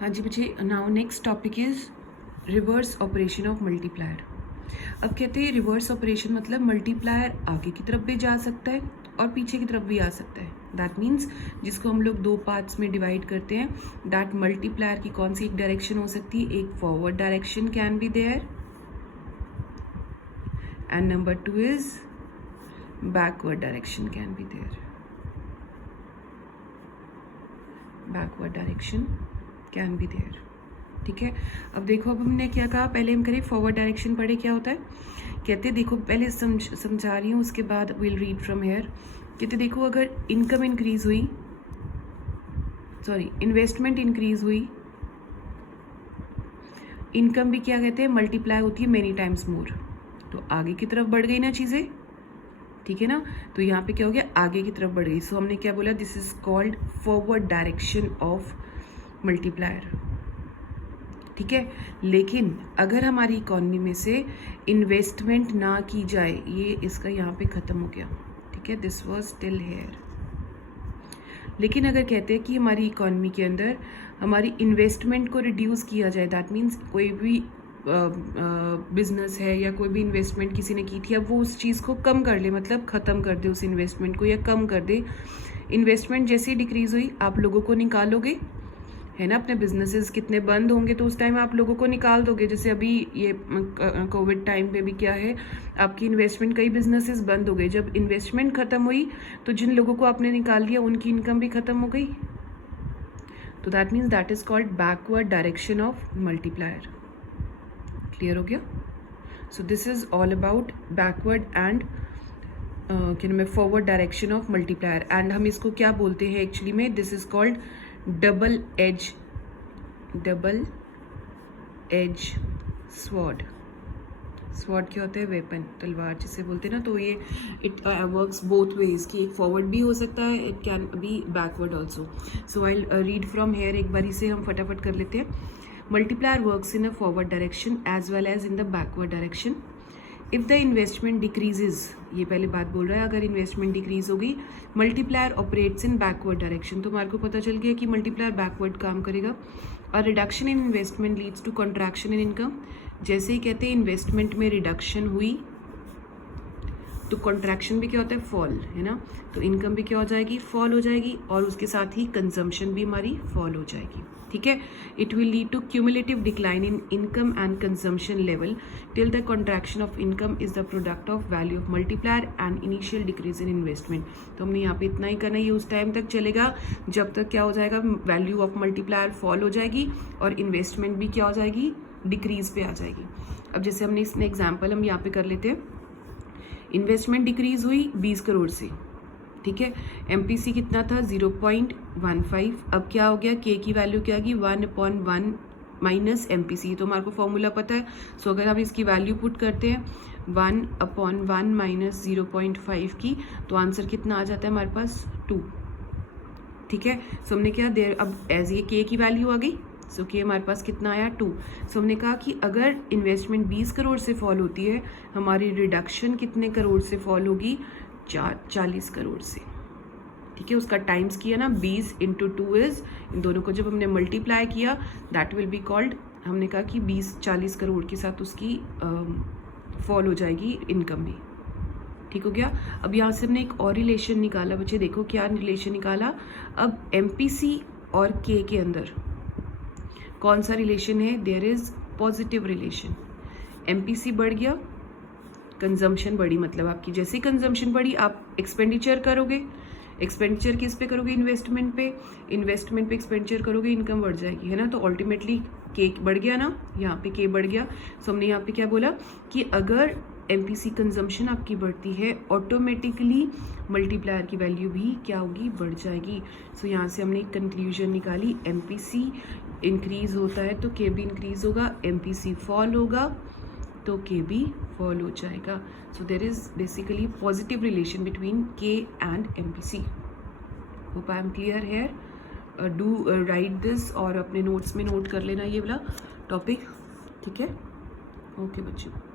हाँ जी बच्चे, now next topic is reverse operation of multiplier. अब कहते हैं रिवर्स ऑपरेशन मतलब मल्टीप्लायर आगे की तरफ भी जा सकता है और पीछे की तरफ भी आ सकता है। दैट मीन्स जिसको हम लोग दो पार्ट्स में डिवाइड करते हैं, दैट मल्टीप्लायर की कौन सी एक डायरेक्शन हो सकती है, एक forward direction can be there and number 2 is backward direction can be there. Backward direction can be there. ठीक है, अब देखो, अब हमने क्या कहा, पहले हम करें फॉरवर्ड डायरेक्शन पढ़े क्या होता है। कहते देखो, पहले समझा रही हूँ, उसके बाद विल रीड फ्रॉम हेयर। कहते देखो, अगर इनकम इंक्रीज हुई, सॉरी इन्वेस्टमेंट इंक्रीज हुई, इनकम भी क्या कहते हैं मल्टीप्लाई होती है मेनी टाइम्स मोर, तो आगे की तरफ बढ़ गई ना चीज़ें। ठीक है ना, तो यहाँ पे क्या हो गया, आगे की तरफ बढ़ गई। सो हमने क्या बोला, this is called forward direction of multiplier. ठीक है, लेकिन अगर हमारी इकोनॉमी में से इन्वेस्टमेंट ना की जाए, ये इसका यहाँ पे ख़त्म हो गया। ठीक है, दिस वाज स्टिल हेयर। लेकिन अगर कहते हैं कि हमारी इकोनॉमी के अंदर हमारी इन्वेस्टमेंट को रिड्यूस किया जाए, दैट मीन्स कोई भी बिजनेस है या कोई भी इन्वेस्टमेंट किसी ने की थी, अब वो उस चीज़ को कम कर ले, मतलब ख़त्म कर दे उस इन्वेस्टमेंट को या कम कर दे। इन्वेस्टमेंट जैसे ही डिक्रीज़ हुई, आप लोगों को निकालोगे, है ना, अपने बिजनेसेस कितने बंद होंगे तो उस टाइम आप लोगों को निकाल दोगे। जैसे अभी ये कोविड टाइम पे भी क्या है, आपकी इन्वेस्टमेंट, कई बिजनेसेस बंद हो गए। जब इन्वेस्टमेंट ख़त्म हुई तो जिन लोगों को आपने निकाल दिया उनकी इनकम भी ख़त्म हो गई। तो that means that is called backward direction of multiplier. Clear हो गया? So this is all about backward and क्या नाम है, forward direction of multiplier. And हम इसको क्या बोलते हैं एक्चुअली में, this is called double edge sword. Sword क्या होता है, वेपन, तलवार जिसे बोलते हैं ना। तो ये इट वर्क्स बोथ वेज, कि एक फॉरवर्ड भी हो सकता है, it can be backward also. So I read from here, एक बार इसे हम फटाफट कर लेते हैं। Multiplier works in a forward direction as well as in the backward direction. If the investment decreases, ये पहले बात बोल रहा है, अगर इन्वेस्टमेंट डिक्रीज होगी, multiplier operates in backward direction. तो हमारे को पता चल गया कि मल्टीप्लायर बैकवर्ड काम करेगा। और reduction in investment leads to contraction in income. जैसे ही कहते हैं इन्वेस्टमेंट में रिडक्शन हुई तो कंट्रैक्शन भी क्या होता है, फॉल, है ना। तो इनकम भी क्या हो जाएगी, फॉल हो जाएगी, और उसके साथ ही कंजम्पशन भी हमारी फॉल हो जाएगी। ठीक है, it will lead to cumulative decline in income and consumption level till the contraction of income is the product of value of multiplier and initial decrease in investment. तो हमने यहाँ पे इतना ही करना है, ये उस टाइम तक चलेगा जब तक क्या हो जाएगा, वैल्यू ऑफ मल्टीप्लायर फॉल हो जाएगी और इन्वेस्टमेंट भी क्या हो जाएगी, डिक्रीज पे आ जाएगी। अब जैसे हमने इसमें एग्जाम्पल हम यहाँ पे कर लेते हैं, इन्वेस्टमेंट डिक्रीज हुई 20 करोड़ से। ठीक है, एमपीसी कितना था, 0.15। अब क्या हो गया, के की वैल्यू क्या आ गई, 1/1 माइनस एमपीसी। तो हमारे को फॉर्मूला पता है। सो अगर हम इसकी वैल्यू पुट करते हैं 1/1 माइनस 0.5 की, तो आंसर कितना आ जाता है हमारे पास, 2। ठीक है, सो हमने क्या देर, अब एज ये के की वैल्यू आ गई, सो के हमारे पास कितना आया, 2। सो हमने कहा कि अगर इन्वेस्टमेंट 20 करोड़ से फॉल होती है, हमारी रिडक्शन कितने करोड़ से फॉल होगी, 40 करोड़ से। ठीक है, उसका टाइम्स किया ना, 20 × 2 इज, इन दोनों को जब हमने मल्टीप्लाई किया, दैट विल बी कॉल्ड, हमने कहा कि 40 करोड़ के साथ उसकी फॉल हो जाएगी इनकम भी। ठीक हो गया। अब यहाँ से हमने एक और रिलेशन निकाला बच्चे, देखो क्या रिलेशन निकाला। अब एमपीसी और के अंदर कौन सा रिलेशन है, there is positive relation. MPC बढ़ गया, कंजम्पशन बढ़ी, मतलब आपकी जैसे कंजम्पशन बढ़ी आप एक्सपेंडिचर करोगे, एक्सपेंडिचर किस पे करोगे, इन्वेस्टमेंट पे, इन्वेस्टमेंट पे एक्सपेंडिचर करोगे, इनकम बढ़ जाएगी, है ना। तो अल्टीमेटली के बढ़ गया ना, यहाँ पे के बढ़ गया। सो हमने यहाँ पे क्या बोला कि अगर एमपीसी कंजम्पशन आपकी बढ़ती है, ऑटोमेटिकली मल्टीप्लायर की वैल्यू भी क्या होगी, बढ़ जाएगी। सो यहाँ से हमने एक कंक्लूजन निकाली, एमपीसी इंक्रीज होता है तो के भी इंक्रीज होगा, एमपीसी फॉल होगा तो के भी फॉल हो जाएगा। So there is basically positive relation between K and MPC. Hope I am clear here. Do write this और अपने नोट्स में नोट कर लेना ये वाला टॉपिक। ठीक है, ओके बच्चों।